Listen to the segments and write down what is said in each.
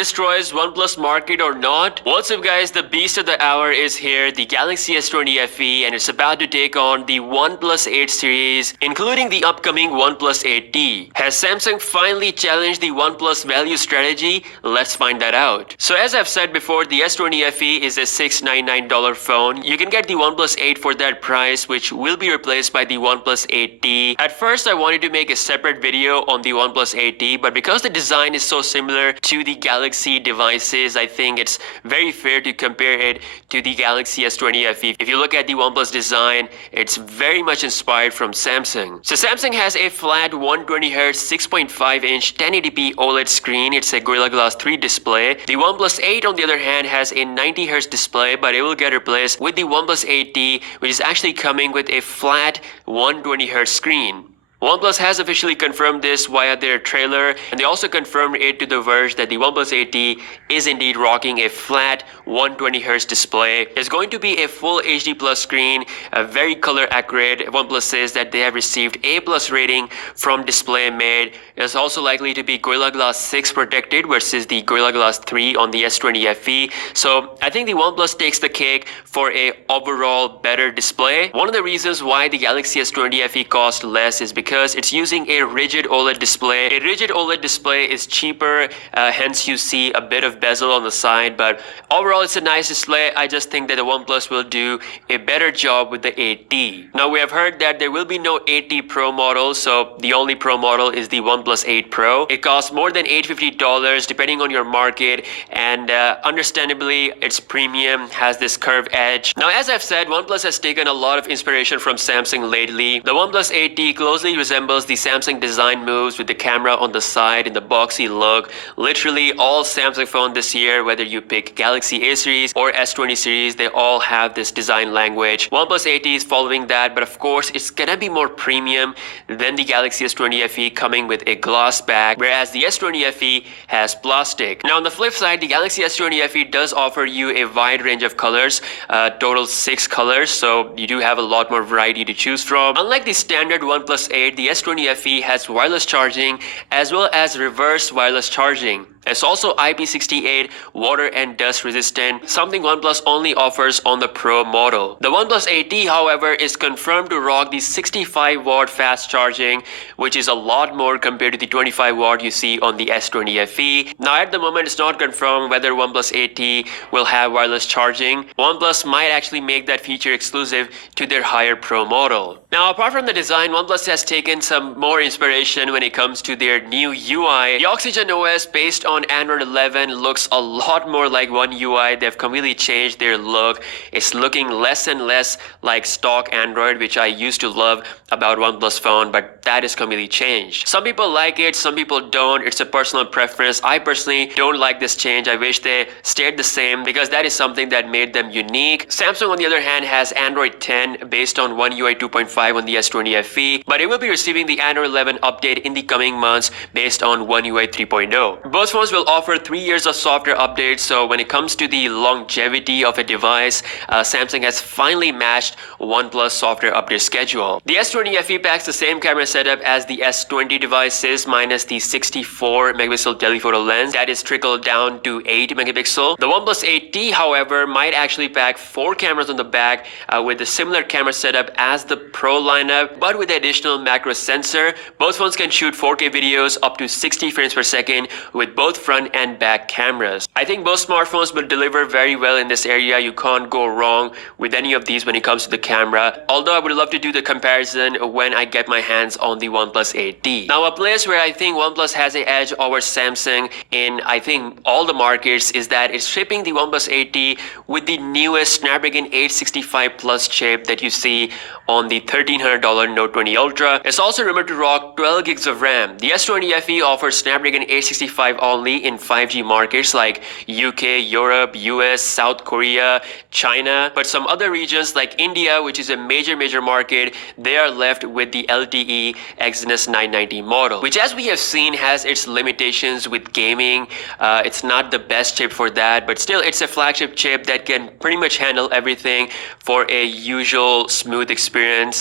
destroys OnePlus market or not? What's up guys, the beast of the hour is here, the Galaxy S20 FE, and it's about to take on the OnePlus 8 series, including the upcoming OnePlus 8T. Has Samsung finally challenged the OnePlus value strategy? Let's find that out. So as I've said before, the S20 FE is a $699 phone. You can get the OnePlus 8 for that price, which will be replaced by the OnePlus 8T. At first I wanted to make a separate video on the OnePlus 8T, but because the design is so similar to the Galaxy devices, I think it's very fair to compare it to the Galaxy S20 FE. If you look at the OnePlus design, it's very much inspired from Samsung. So Samsung has a flat 120Hz 6.5-inch 1080p OLED screen. It's a Gorilla Glass 3 display. The OnePlus 8 on the other hand has a 90Hz display, but it will get replaced with the OnePlus 8T, which is actually coming with a flat 120Hz screen. OnePlus has officially confirmed this via their trailer, and they also confirmed it to The Verge that the OnePlus 8T is indeed rocking a flat 120Hz display. It's going to be a full HD plus screen, very color accurate. OnePlus says that they have received A+ rating from Display Made. It's also likely to be Gorilla Glass 6 protected versus the Gorilla Glass 3 on the S20 FE. So I think the OnePlus takes the cake for a overall better display. One of the reasons why the Galaxy S20 FE costs less is because it's using a rigid OLED display. A rigid OLED display is cheaper, hence you see a bit of bezel on the side, but overall it's a nice display. I just think that the OnePlus will do a better job with the 8T. Now we have heard that there will be no 8T Pro model, so the only Pro model is the OnePlus 8 Pro. It costs more than $850 depending on your market, and understandably its premium, has this curved edge. Now as I've said, OnePlus has taken a lot of inspiration from Samsung lately. The OnePlus 8T closely resembles the Samsung design moves with the camera on the side and the boxy look. Literally all Samsung phones this year, whether you pick Galaxy A series or S20 series, they all have this design language. OnePlus 8T is following that, but of course it's gonna be more premium than the Galaxy S20 FE, coming with a glass back, whereas the S20 FE has plastic. Now on the flip side, the Galaxy S20 FE does offer you a wide range of colors, total 6 colors, so you do have a lot more variety to choose from. Unlike the standard OnePlus 8, the S20 FE has wireless charging as well as reverse wireless charging. It's also IP68 water and dust resistant, something OnePlus only offers on the Pro model. The OnePlus 8T, however, is confirmed to rock the 65-watt fast charging, which is a lot more compared to the 25-watt you see on the S20 FE. Now at the moment it's not confirmed whether OnePlus 8T will have wireless charging. OnePlus might actually make that feature exclusive to their higher Pro model. Now apart from the design, OnePlus has taken some more inspiration when it comes to their new UI. The Oxygen OS based on Android 11 looks a lot more like One UI. They've completely changed their look. It's looking less and less like stock Android, which I used to love about OnePlus phone, but that is completely changed. Some people like it, some people don't. It's a personal preference. I personally don't like this change. I wish they stayed the same because that is something that made them unique. Samsung on the other hand has Android 10 based on One UI 2.5 on the S20 FE, but it will be receiving the Android 11 update in the coming months based on One UI 3.0. Both phones will offer 3 years of software updates, so when it comes to the longevity of a device, Samsung has finally matched OnePlus software update schedule. The S20 FE packs the same camera setup as the S20 devices minus the 64 megapixel telephoto lens that is trickled down to 8 megapixel. The OnePlus 8T, however, might actually pack 4 cameras on the back with a similar camera setup as the Pro lineup, but with the additional macro sensor. Both phones can shoot 4K videos up to 60 frames per second with both front and back cameras. I think both smartphones will deliver very well in this area. You can't go wrong with any of these when it comes to the camera, although I would love to do the comparison when I get my hands on the OnePlus 8T. Now a place where I think OnePlus has an edge over Samsung in I think all the markets is that it's shipping the OnePlus 8T with the newest Snapdragon 865 Plus chip that you see on the $1,300 Note 20 Ultra. It's also rumored to rock 12 gigs of RAM. The S20 FE offers Snapdragon 865 only in 5G markets like UK, Europe, US, South Korea, China, but some other regions like India, which is a major market, they are left with the LTE Exynos 990 model, which as we have seen has its limitations with gaming. It's not the best chip for that, but still it's a flagship chip that can pretty much handle everything for a usual smooth experience.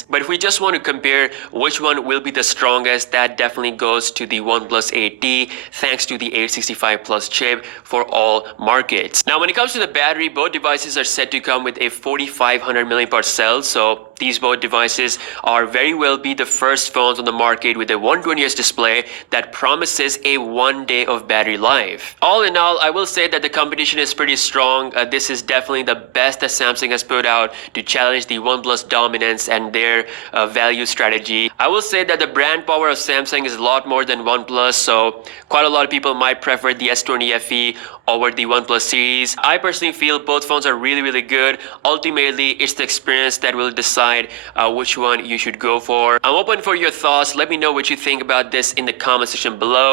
But if we just want to compare which one will be the strongest, that definitely goes to the OnePlus 8T thanks to the A65 Plus chip for all markets. Now, when it comes to the battery, both devices are set to come with a 4500 mAh cell, so these both devices are very well be the first phones on the market with a 120Hz display that promises a 1 day of battery life. All in all, I will say that the competition is pretty strong. This is definitely the best that Samsung has put out to challenge the OnePlus dominance and their value strategy. I will say that the brand power of Samsung is a lot more than OnePlus, so quite a lot of people might prefer the S20 FE over the OnePlus series. I personally feel both phones are really good. Ultimately, it's the experience that will decide which one you should go for. I'm open for your thoughts. Let me know what you think about this in the comment section below.